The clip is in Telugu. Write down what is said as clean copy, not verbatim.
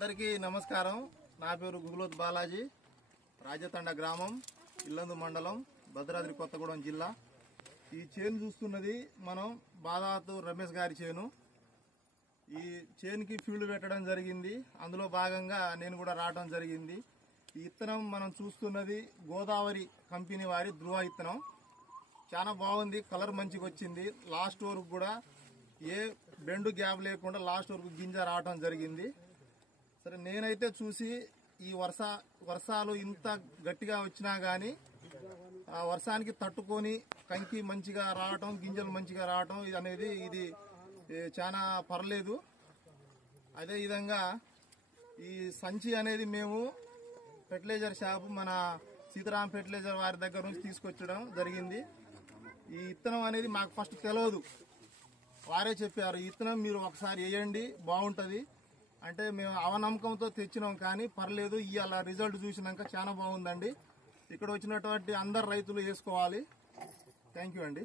అందరికీ నమస్కారం. నా పేరు గుగులోత్ బాలాజీ, రాజతండ గ్రామం, ఇల్లందు మండలం, భద్రాద్రి కొత్తగూడెం జిల్లా. ఈ చేను చూస్తున్నది మనం బాదాతు రమేష్ గారి చేను. ఈ చేనుకి ఫీల్డ్ పెట్టడం జరిగింది. అందులో భాగంగా నేను కూడా రావడం జరిగింది. ఈ ఇత్తనం మనం చూస్తున్నది గోదావరి కంపెనీ వారి ధృవ ఇత్తనం. చాలా బాగుంది, కలర్ మంచిగా వచ్చింది. లాస్ట్ వరకు కూడా ఏ బెండు గ్యాప్ లేకుండా లాస్ట్ వరకు గింజ రావడం జరిగింది. సరే, నేనైతే చూసి ఈ వర్షాలు ఇంత గట్టిగా వచ్చినా గాని ఆ వర్షానికి తట్టుకొని కంకి మంచిగా రావటం, గింజలు మంచిగా రావటం ఇది చాలా పర్లేదు. అదే విధంగా ఈ సంచి అనేది మేము ఫెర్టిలైజర్ షాప్ మన సీతారాం ఫెర్టిలైజర్ వారి దగ్గర నుంచి తీసుకొచ్చడం జరిగింది. ఈ ఇత్తనం అనేది మాకు ఫస్ట్ తెలియదు, వారే చెప్పారు ఈ ఇత్తనం మీరు ఒకసారి వేయండి బాగుంటది అంటే మేము అవనమ్మకంతో తెచ్చినాం. కానీ పర్లేదు, ఇవాళ రిజల్ట్ చూసినాక చాలా బాగుందండి. ఇక్కడ వచ్చినటువంటి అందరు రైతులు వేసుకోవాలి. థ్యాంక్ యూ అండి.